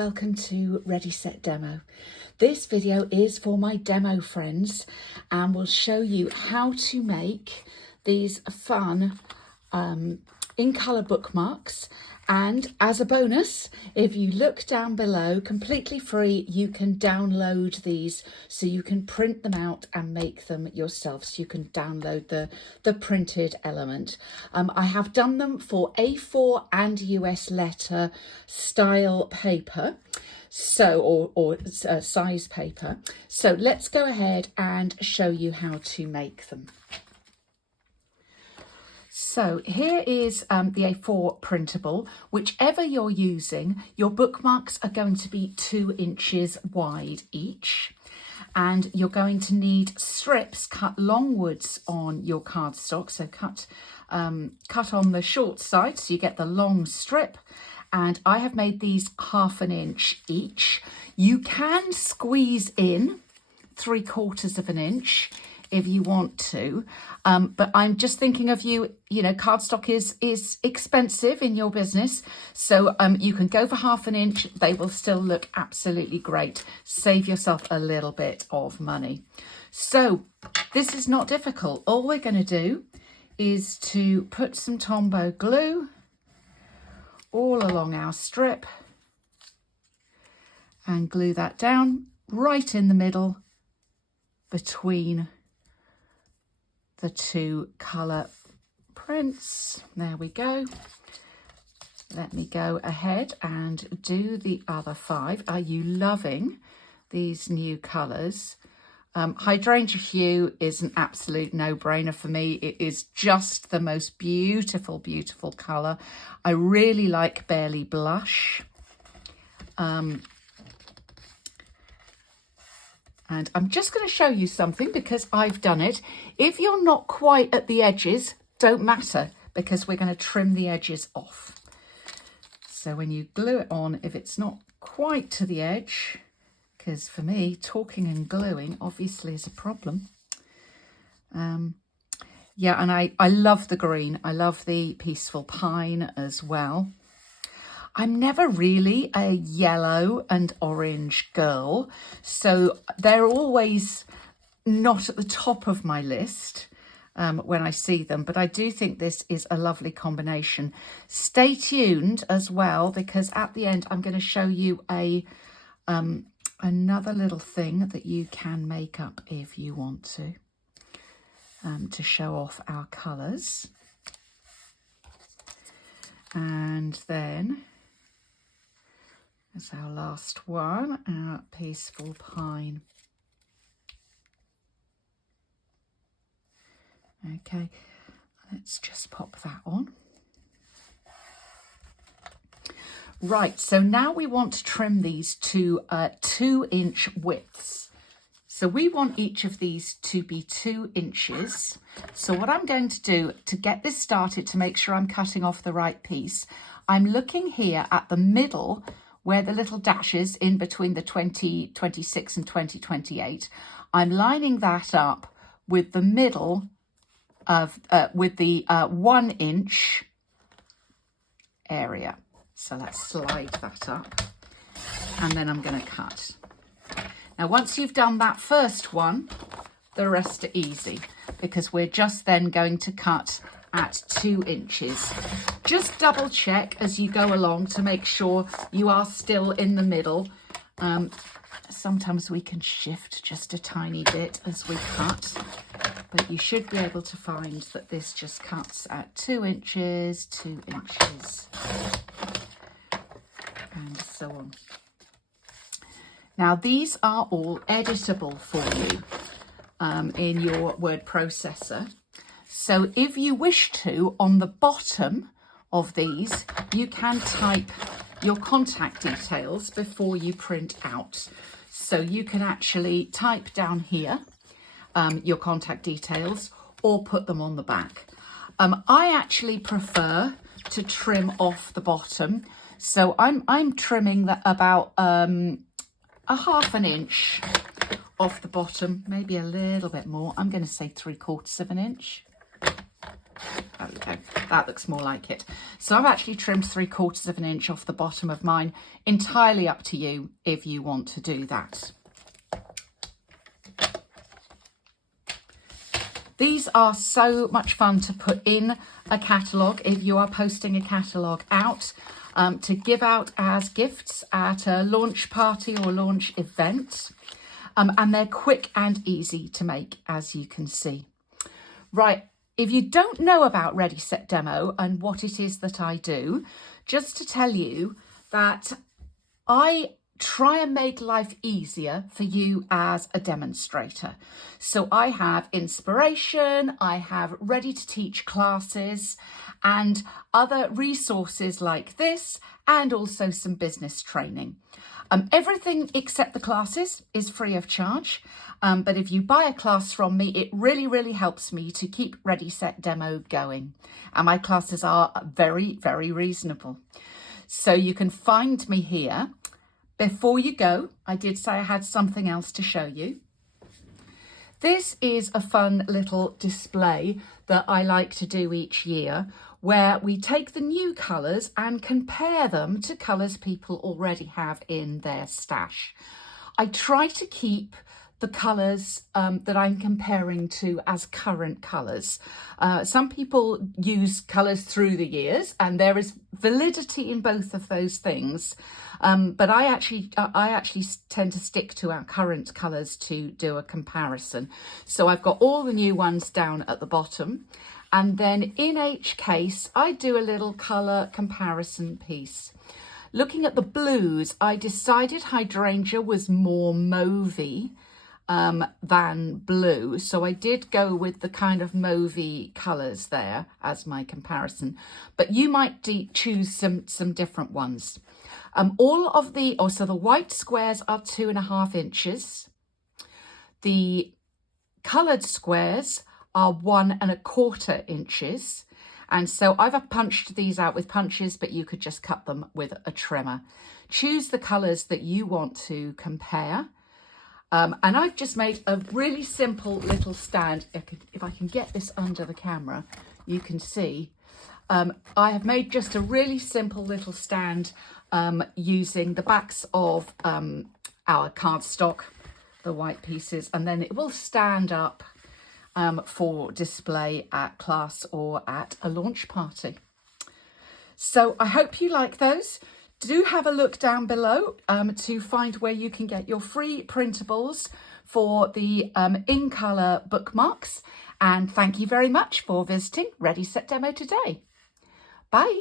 welcome to Ready Set Demo. This video is for my demo friends and will show you how to make these fun in colour bookmarks. And as a bonus, if you look down below, completely free, you can download these so you can print them out and make them yourself. So you can download the printed element. I have done them for A4 and US letter style paper, or size paper. So let's go ahead and show you how to make them. So here is the A4 printable. Whichever you're using, your bookmarks are going to be 2 inches wide each. And you're going to need strips cut longwards on your cardstock. So cut on the short side so you get the long strip. And I have made these 1/2 inch each. You can squeeze in 3/4 of an inch if you want to, but I'm just thinking of you know, cardstock is expensive in your business, so you can go for 1/2 inch. They will still look absolutely great. Save yourself a little bit of money. So this is not difficult. All we're going to do is to put some Tombow glue all along our strip and glue that down right in the middle between the 2 colour prints. There we go. Let me go ahead and do the other 5. Are you loving these new colours? Hydrangea Hue is an absolute no-brainer for me. It is just the most beautiful, beautiful colour. I really like Barely Blush. And I'm just going to show you something because I've done it. If you're not quite at the edges, don't matter, because we're going to trim the edges off. So when you glue it on, if it's not quite to the edge, because for me, talking and gluing obviously is a problem. Yeah, and I love the green. I love the Peaceful Pine as well. I'm never really a yellow and orange girl, so they're always not at the top of my list when I see them, but I do think this is a lovely combination. Stay tuned as well, because at the end I'm going to show you another little thing that you can make up if you want to show off our colours. And then that's our last one, our Peaceful Pine. Okay, let's just pop that on. Right, so now we want to trim these to 2-inch widths. So we want each of these to be 2 inches. So what I'm going to do to get this started, to make sure I'm cutting off the right piece, I'm looking here at the middle where the little dashes in between the 2026 and 2028. I'm lining that up with the middle of, with the 1 inch area. So let's slide that up and then I'm going to cut. Now, once you've done that first one, the rest are easy, because we're just then going to cut at 2 inches. Just double check as you go along to make sure you are still in the middle. Sometimes we can shift just a tiny bit as we cut, but you should be able to find that this just cuts at 2 inches, 2 inches, and so on. Now, these are all editable for you in your word processor. So if you wish to, on the bottom of these, you can type your contact details before you print out. So you can actually type down here your contact details or put them on the back. I actually prefer to trim off the bottom. So I'm trimming that about 1/2 inch off the bottom, maybe a little bit more. I'm going to say 3/4 of an inch. There we go. That looks more like it. So I've actually trimmed 3/4 of an inch off the bottom of mine. Entirely up to you if you want to do that. These are so much fun to put in a catalogue if you are posting a catalogue out to give out as gifts at a launch party or launch event. And they're quick and easy to make, as you can see. Right, if you don't know about Ready Set Demo and what it is that I do, just to tell you that I try and make life easier for you as a demonstrator. So I have inspiration, I have ready to teach classes and other resources like this, and also some business training. Everything except the classes is free of charge. But if you buy a class from me, it really helps me to keep Ready Set Demo going. And my classes are very reasonable. So you can find me here. Before you go, I did say I had something else to show you. This is a fun little display that I like to do each year, where we take the new colours and compare them to colours people already have in their stash. I try to keep the colours that I'm comparing to as current colours. Some people use colours through the years, and there is validity in both of those things. But I actually tend to stick to our current colours to do a comparison. So I've got all the new ones down at the bottom. And then in each case, I do a little colour comparison piece. Looking at the blues, I decided hydrangea was more mauvey than blue. So I did go with the kind of mauvey colours there as my comparison. But you might choose some different ones. So the white squares are 2.5 inches. The coloured squares are 1.25 inches. And so I've punched these out with punches, but you could just cut them with a trimmer. Choose the colours that you want to compare. And I've just made a really simple little stand. If I can get this under the camera, you can see. I have made just a really simple little stand using the backs of our cardstock, the white pieces, and then it will stand up for display at class or at a launch party. So I hope you like those. Do have a look down below to find where you can get your free printables for the in colour bookmarks. And thank you very much for visiting Ready Set Demo today. Bye.